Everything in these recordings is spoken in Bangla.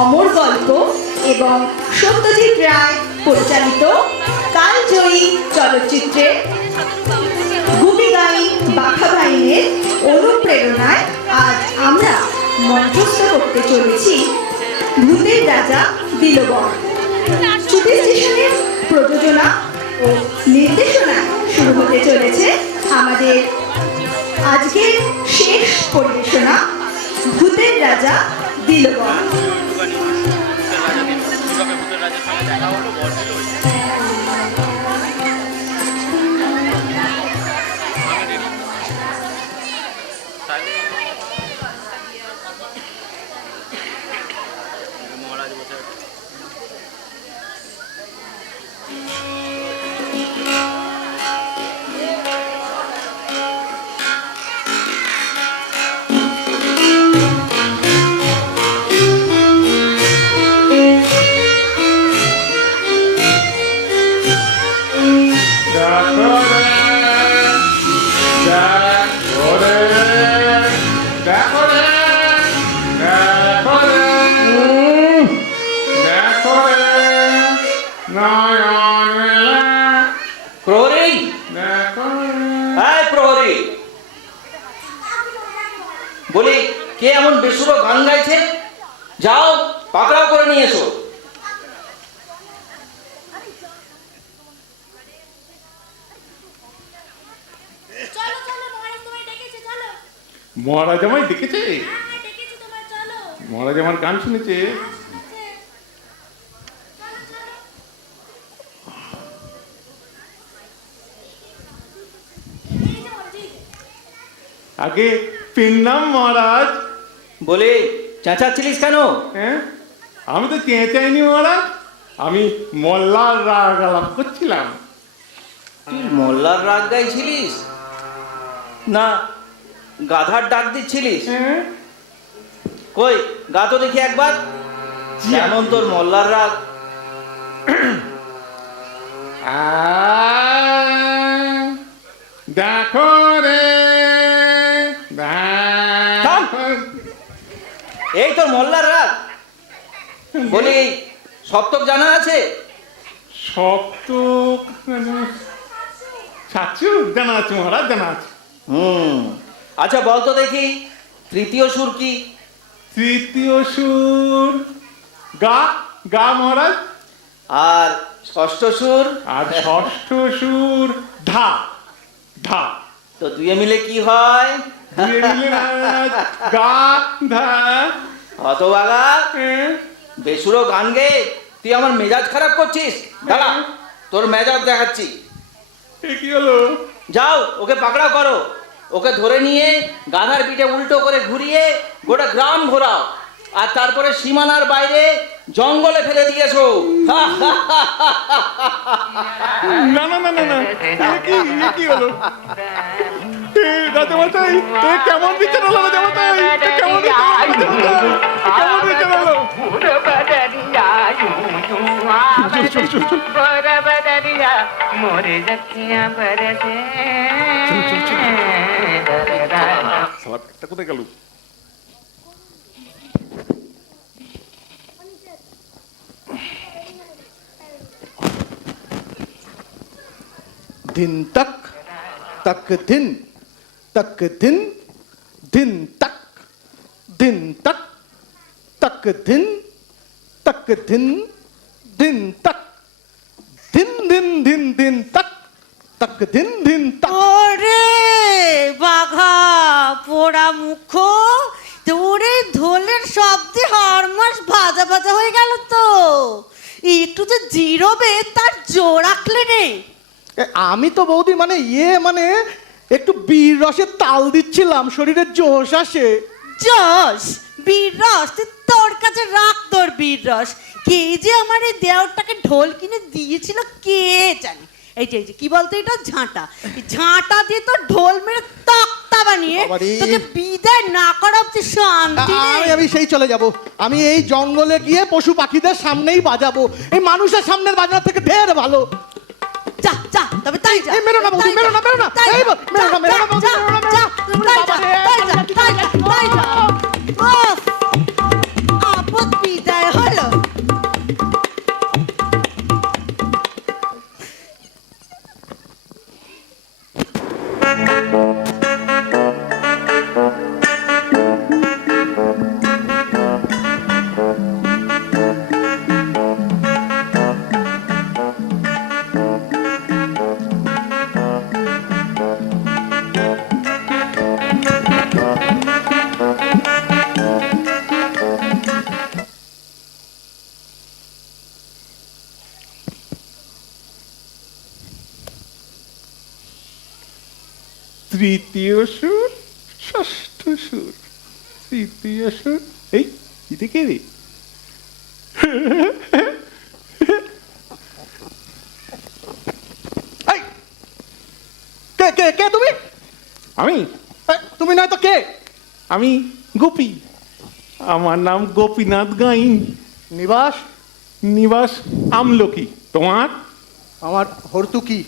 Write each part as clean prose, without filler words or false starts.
অমর গল্প এবং সত্যজিৎ রায় পরিচালিত কালজয়ী চলচ্চিত্রে গুপি গাইন বাঘা বাইনের অনুপ্রেরণায় আজ আমরা মঞ্চস্থ করতে চলেছি ভূতের রাজা দিলবর। ছুটি স্টেশনের প্রযোজনা ও নির্দেশনায় শুরু হতে চলেছে আমাদের আজকের শেষ পরিবেশনা ভূতের রাজা দিলবর। বলি কে এমন বেসুরো গান গাইছে? যাও পাকড়াও করে নিয়ে এসো। মহারাজ আমায় ডেকেছে? মহারাজ আমার গান শুনেছে? আগে পিন্নাম মহারাজ। বলে চেঁচাচ্ছিলিস কেন? হ্যাঁ, আমি তো চেঁচাইনি মহারাজ, আমি মোল্লার রাগ আলাপ করছিলাম। তুই মোল্লার রাগ গাইছিলিস না গাধার ডাক দিচ্ছিলিস? কই গা তো দেখি একবার, যেমন তোর মোল্লার রাগ। দেখো রে, এই তোর মোল্লার রাগ। বলি সপ্তক জানা আছে? সপ্তক সাচু জানা আছে মহারাজ, জানা আছে। আচ্ছা বলতো দেখি তৃতীয় সুর কি? তৃতীয় সুর গা, গা মহারাজ। আর ষষ্ঠ সুর? আর ষষ্ঠ সুর ধা, ধা। তো দুয়ে মিলে কি হয়? দুয়ে মিলে মহারাজ গা ধা। হতভাগা, বেসুরো গান গে তুই আমার মেজাজ খারাপ করছিস। দাঁড়া, তোর মেজাজ দেখাচ্ছি। কি হলো? যাও ওকে পাকড়াও করো, ওকে ধরে নিয়ে গাধার পিঠে উল্টো করে ঘুরিয়ে গোটা গ্রাম ঘোরাও, আর তারপরে সীমানার বাইরে জঙ্গলে ফেলে দিয়েছো। না না না না না, কি হলো? রাজামশাই কেমন বিচার হলো? রাজামশাই কেমন বিচার হলো? কোথায় গেল? दिन तक तक दिन तक दिन दिन तक दिन तक तक दिन तक दिन दिन तक दिन दिन दिन दिन तक तक दिन दिन तक। ওরে বাঘা পোড়া মুখ, তোরে ঢোলের শব্দে হরমাস ভাজা ভাজা হয়ে গেল তো। একটু যে জিরোবে তার জোর রাখলে নেই। আমি তো বৌদি মানে একটু বীর রসের তাল দিচ্ছিলাম, শরীরের জোশ আসে। যশ বীর রস, তোর কাছে রাখ তোর বীর রস। কে যে আমার এই দেওরটাকে ঢোল কিনে দিয়েছিল কে জানে। এই যে কি বলতো, এটা ঝাঁটা, ঝাঁটা দিয়ে তো ঢোল মেরে তক্তা বানিয়ে তোকে বিদায় না করা অব্দি শান্তি নেই। আমি সেই চলে যাব, আমি এই জঙ্গলে গিয়ে পশু পাখিদের সামনেই বাজাবো, এই মানুষের সামনের বাজানোর থেকে ঢের ভালো। যা যা তবে তাই যা। মেরো না বৌদি, মেরো না, মেরো না, এই মেরো না, মেরো না বৌদি, মেরো না, যা তাই যা, তাই যা, তাই যা, তাই যা। আপদ বিদায় তৃতীয় সুর, ষষ্ঠ সুর, তৃতীয় সুর। এই এটা কে রে? এই, কে কে কে তুমি? আমি তুমি নয় তো কে? আমি গোপী। আমার নাম গোপীনাথ গাইন। নিবাস? নিবাস আমলকি। তোমার? আমার হর্তুকি।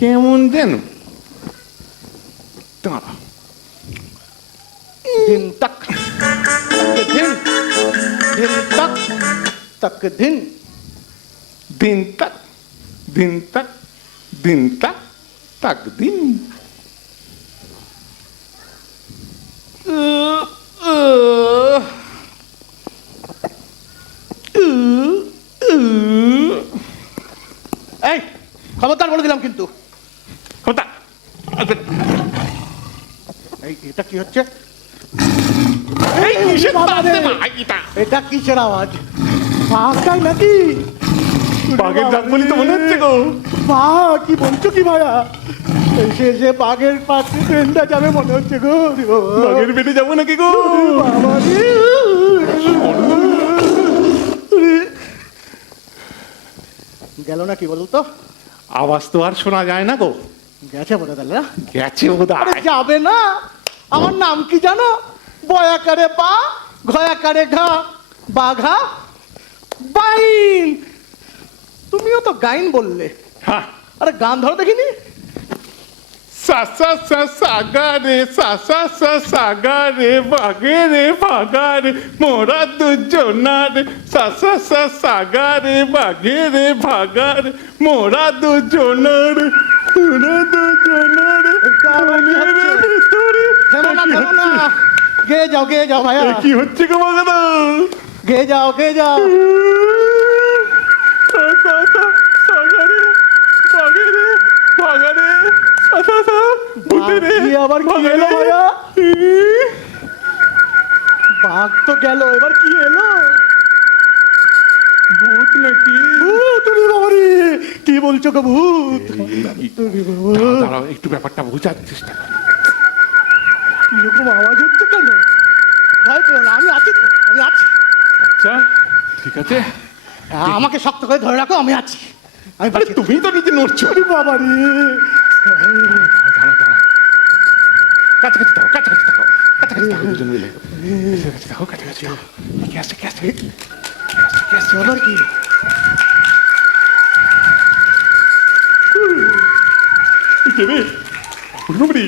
কেমন যেন দাঁড়া। ধিন তাক ধিন, ধিন তাক তাক ধিন। দিন তাক, দিন তাক, দিন তাক, তাক দিন। এই খবরদার বলে দিলাম কিন্তু। হতা এই এটা কি হচ্ছে? এই নিষেধ বাবা রে, করতে না, এটা এটা কিসের আওয়াজ? বাঘটাই নাকি? বাঘের ডাক বলি তো মনে হচ্ছে গো। বাঘ? কি বলছো কি ভাইয়া? এসে এসে বাঘের পাশে ট্রেনটা যাবে মনে হচ্ছে গো। বাঘের পেটে যাবো নাকি গো? বাবা রে। গেল না কি বলতো? আওয়াজ তো আর শোনা যায় না গো। গেছে বলে তাহলে না? গেছে বোধ আরে যাবে না। আমার নাম কি জানো? বয়াকারে বা, ঘয়াকারে ঘা, বাঘা বাইন। তুমিও তো গাইন বললে। হ্যাঁ, আরে গান ধরো দেখিনি। সা সা সাগা রে, সা সাগা রে, বাগে রে ভাগা রে, মোরা দুজনা রে, সা সাগা রে, বাগে রে ভাগা রে, মোরা দুজনা রে, মোরা দুজনা রে, এটা আবার কি হচ্ছে? মনের ভিতরে। থেমো না, থেমো না। গেয়ে যাও ভাইয়া। এ কি হচ্ছে গো বাগাদা? গেয়ে যাও। সাগা রে, বাগে রে ভাগা রে, সা ভূতে রে, বাঘ কি আবার কি ভাগা এলো রে। ভাইয়া? বাঘ তো গেল, এবার কি এলো? ভূত নাকি? ভূত রে বাবারে, কি বলছো গো ভূত? দাঁড়াও, একটু ব্যাপারটা বোঝার চেষ্টা কর। কিরকম আওয়াজ হচ্ছে কেন? ভয় পেও না, আমি আছি তো, আমি আছি। আচ্ছা ঠিক আছে। আমাকে শক্ত করে ধরে রাখো, আমি আছি। আমি আরে তুমি তো নিজে নড়ছো। বাবারে। দাঁড়াও কাছাকাছি থাকো, কাছাকাছি থাকো দুজন মিলে। কাছাকাছি থাকো, কাছাকাছি থাকো। কে আসছে? আবার কি? কে রে? উঠবি?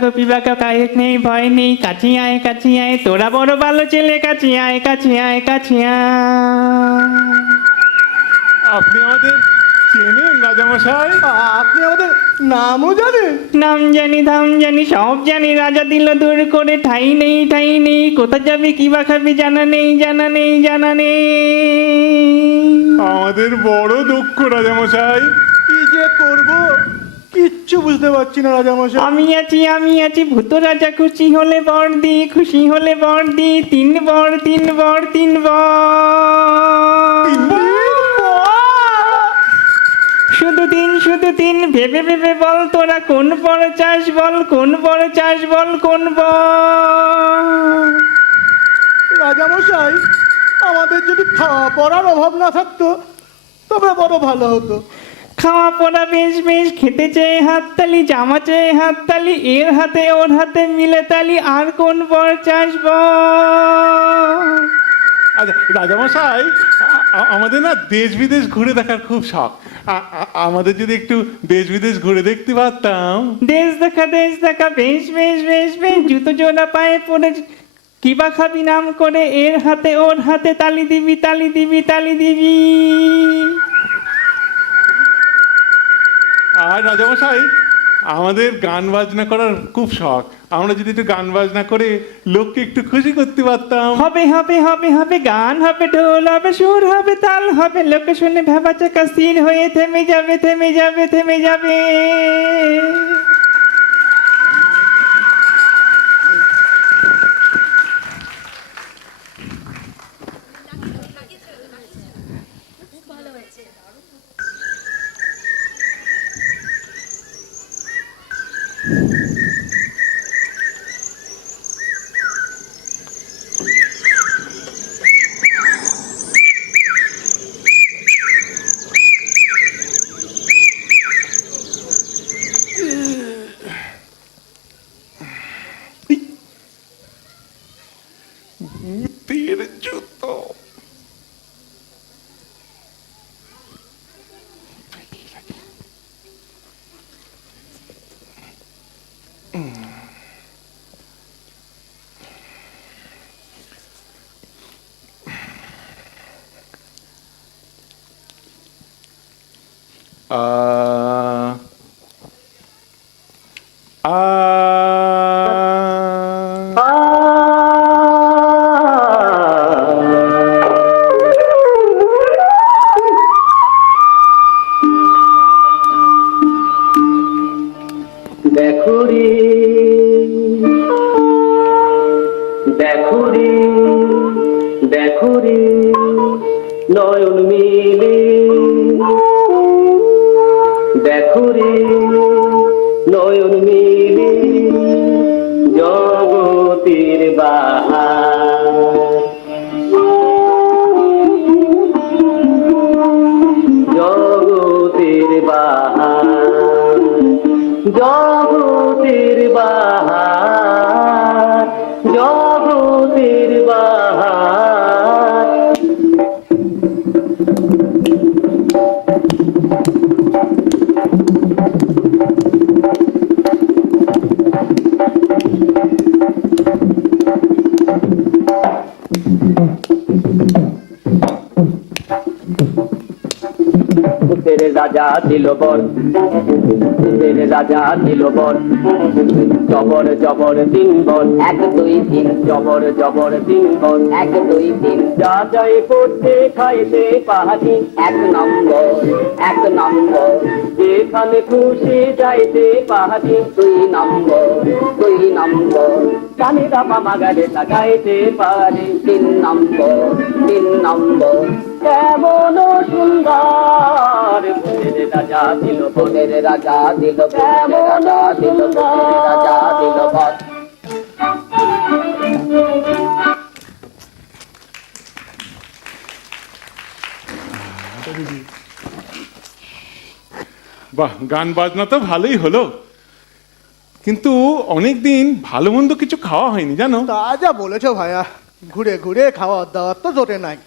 গোপী বাঁকা কায়েক নেই ভয় নেই, কাছে আয় তোরা বড় ভালো ছেলে, কাছে আয়। আপনি আমাদের চেনেন রাজামশাই? আপনি আমাদের নামও জানেন? নাম জানি ধাম জানি সব জানি, রাজা দিল দূর করে, ঠাই নেই, কোথা যাবি কি বা খাবি, জানা নেই। আমাদের বড় দুঃখ রাজামশাই। কি যে করব কিচ্ছু বুঝতে পারছি না রাজামশাই। আমি আছি ভূত রাজা, খুশি হলে বর দি, তিন বর। শুধু দিন ভেবে বল, তোরা কোন বড় চাষ বল, কোন বড়? রাজামশাই, আমাদের যদি খাওয়া পড়ার অভাব না থাকতো তবে বড় ভালো হতো। খাওয়া পড়া বেশ খেতে চেয়ে হাততালি, জামা চেয়ে হাততালি, এর হাতে ওর হাতে মিলে তালি, আর কোন বর চাষ বল? আচ্ছা রাজামশাই, আমাদের না দেশ বিদেশ ঘুরে দেখার খুব শখ। আমাদের যদি একটু দেশ বিদেশ ঘুরে দেখতে পারতাম। দেশ দেখা বেশ জুতো জোড়া পায়ে পরে কিবা খাবি নাম করে, এর হাতে ওর হাতে তালি দিবি। আর রাজামশাই, আমাদের গান বাজনা করার খুব শখ। আমরা যদি একটু গান বাজনা করে লোককে একটু খুশি করতে পারতাম। হবে গান হবে, ঢোল হবে, সুর হবে, তাল হবে, লোকে শুনে ভেবা চাকা স্থির হয়ে থেমে যাবে। তীর জুতো। দেখো রে নয়ন মিলে, দেখো রে নয়ন মিলে, জগতের বাহার, জগতের বাহার, জগতের বাহার, জগতের বাহার। ভূতের রাজা দিল বর, ভূতের রাজা দিল বর, জবর জবর তিন বর, 1 2 3, জবর জবর তিন বর, 1 2 3, যা যাই করতে খাইতে পাহাড়ি, 1 নম্বর 1 নম্বর, যেখানে খুশি যাইতে পাহাড়ি, 2 নম্বর 2 নম্বর, কানিরা মামা গাড়ে লাগাইতে পারি, 3 নম্বর 3 নম্বর, কেমন সুন্দর ভূতের রাজা দিল, ভূতের রাজা দিল, কেমন সুন্দর রাজা দিল বর। বাহ, গান বাজনা তো ভালোই হলো, কিন্তু অনেকদিন ভালো মন্দ কিছু খাওয়া হয়নি জানো। তা যা বলেছো ভাইয়া, ঘুরে ঘুরে খাওয়ার দাওয়ার তো জোটে নাই।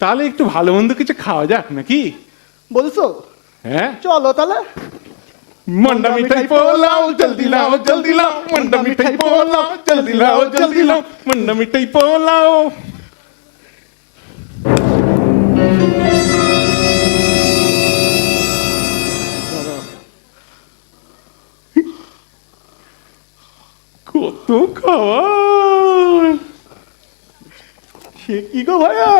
তাহলে একটু ভালো মন্দ কিছু খাওয়া যাক নাকি? বলছো? হ্যাঁ চলো তাহলে। মন্ডা মিঠাই পোলাও জলদি লাও জলদি লাও, মন্ডা মিঠাই পোলাও জলদি লাও জলদি লাও, মন্ডা মিঠাই পোলাও। কত খাবার! সে কি গো ভাইয়া,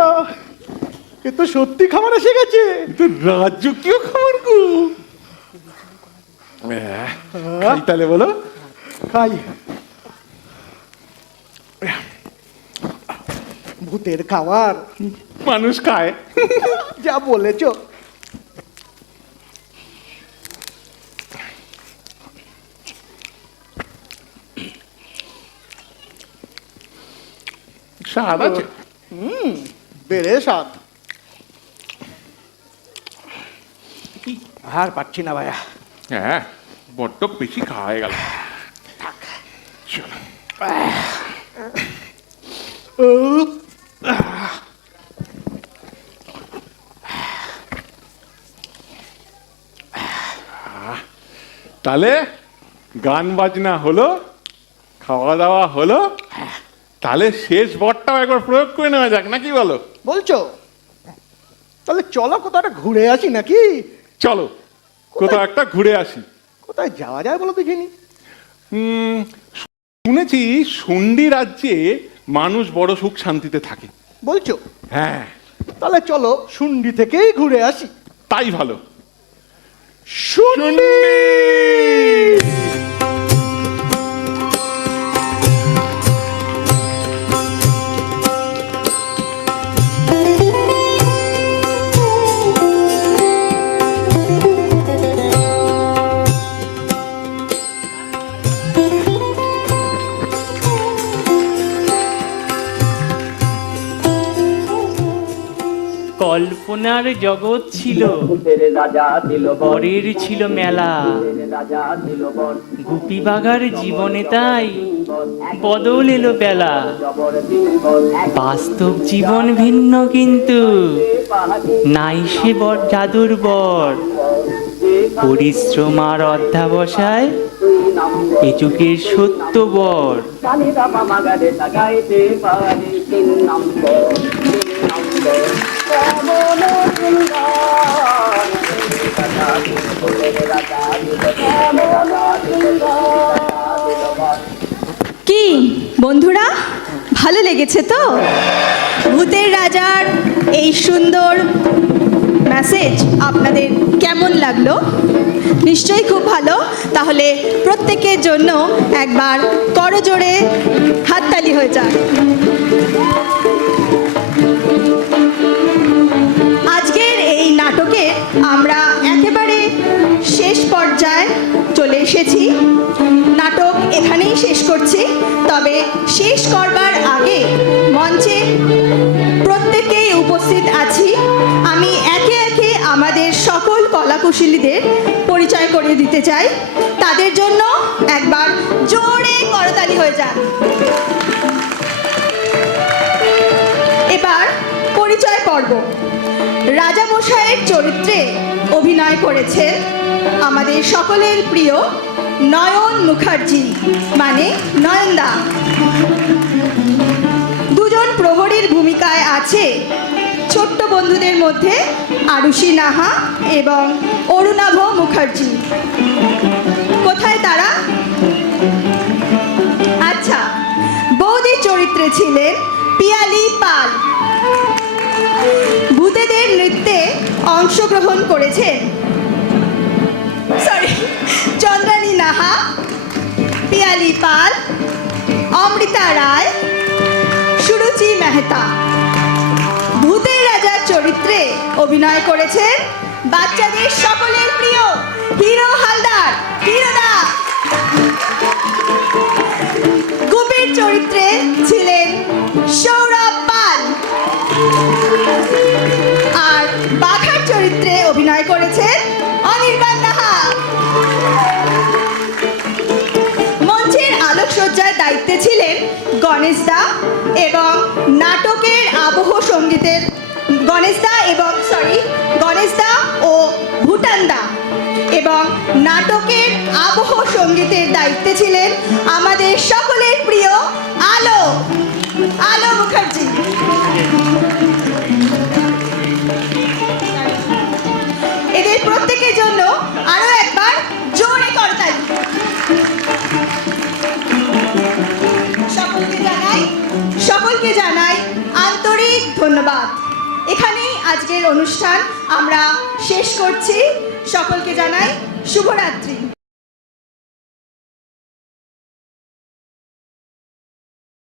এ তো সত্যি খাবার এসে গেছে। এ তো রাজকীয় খাবার গো। খাই তাহলে বলো। খাই। ভূতের খাবার মানুষ খায়। যা বলেছো। স্বাদ আছে। বেড়ে স্বাদ। আর পাচ্ছি না ভাইয়া। হ্যাঁ, বড্ড বেশি খাওয়া হয়ে গেল। চলো। তাহলে গান বাজনা হলো, খাওয়া দাওয়া হলো, তাহলে শেষ বরটাও একবার প্রয়োগ করে নেওয়া যাক, নাকি বলো? বলছো? তাহলে চলো কোথাও একটা ঘুরে আসি নাকি? চলো কোথাও একটা ঘুরে আসি। কোথায় যাওয়া যায় বলো দেখিনি? শুনেছি শুন্ডি রাজ্যে মানুষ বড় সুখ শান্তিতে থাকে। বলছো? হ্যাঁ, তাহলে চলো শুন্ডি থেকেই ঘুরে আসি। তাই ভালো। শুন্ডি! কল্পনার জগৎ ছিল, ভূতের রাজা দিল বর, বরের ছিল মেলা, ভূতের রাজা দিল বর, গুপি বাঘার জীবনে তাই বদল এলো বেলা। জবর দিন বর, এক বাস্তব জীবন ভিন্ন কিন্তু পাহাড়ে নাই সে বর জাদুর বর। পরিশ্রম আর অধ্যাবসায় তুই নম্বর, এ যুগের সত্য বর। কালি দাবা মাগারে তাকাইতে পারি 3 নম্বর, 3 নম্বর। কেমন সুন্দর, ভূতের রাজা দিল বর, কেমন সুন্দর। কি বন্ধুরা, ভালো লেগেছে তো? ভূতের রাজার এই সুন্দর মেসেজ আপনাদের কেমন লাগলো? নিশ্চয়ই খুব ভালো। তাহলে প্রত্যেকের জন্য একবার করজোড়ে হাততালি হয়ে যাক। আজকের এই নাটকে আমরা একেবারে শেষ পর্যায়ে চলে এসেছি। নাটক এখানেই শেষ করছি। তবে শেষ করবার আগে মঞ্চে প্রত্যেকেই উপস্থিত আছি। আমি একে একে আমাদের সকল কলাকুশলীদের পরিচয় করে দিতে চাই। তাদের জন্য একবার জোরে করতালি হয়ে যাক। এবার পরিচয় পর্ব। রাজামশাইয়ের চরিত্রে অভিনয় করেছেন আমাদের সকলের প্রিয় নয়ন মুখার্জি, মানে নয়নদা। দুজন প্রহরীর ভূমিকায় আছে ছোট্ট বন্ধুদের মধ্যে আরুষি নাহা এবং অরুণাভ মুখার্জি। কোথায় তারা? আচ্ছা, বৌদি চরিত্রে ছিলেন পিয়ালি পাল। ভূতেদের নৃত্যে অংশগ্রহণ করেছেন চন্দ্রানী নাহা, পিয়ালি পাল, অমৃতা রায়, সুরুচি মেহতা। ভূতের রাজার চরিত্রে অভিনয় করেছেন বাচ্চাদের সকলের প্রিয় হিরো হালদার, হিরোদা। গুপির চরিত্রে ছিলেন সৌরভ পাল। আর বাঘার চরিত্রে অভিনয় করেছেন অনির্বাণ নাহা। মঞ্চের আলোকসজ্জার দায়িত্বে ছিলেন গণেশদা এবং নাটকের আবহ সঙ্গীতের গণেশদা ও ভুটানদা, এবং নাটকের আবহ সঙ্গীতের দায়িত্বে ছিলেন আমাদের সকলের প্রিয় আলো মুখার্জি। এদের প্রত্যেকের জন্য আরো একবার জোরে করতালি। সকলকে জানাই আন্তরিক ধন্যবাদ। এখানেই আজকের অনুষ্ঠান আমরা শেষ করছি। সকলকে জানাই শুভরাত্রি।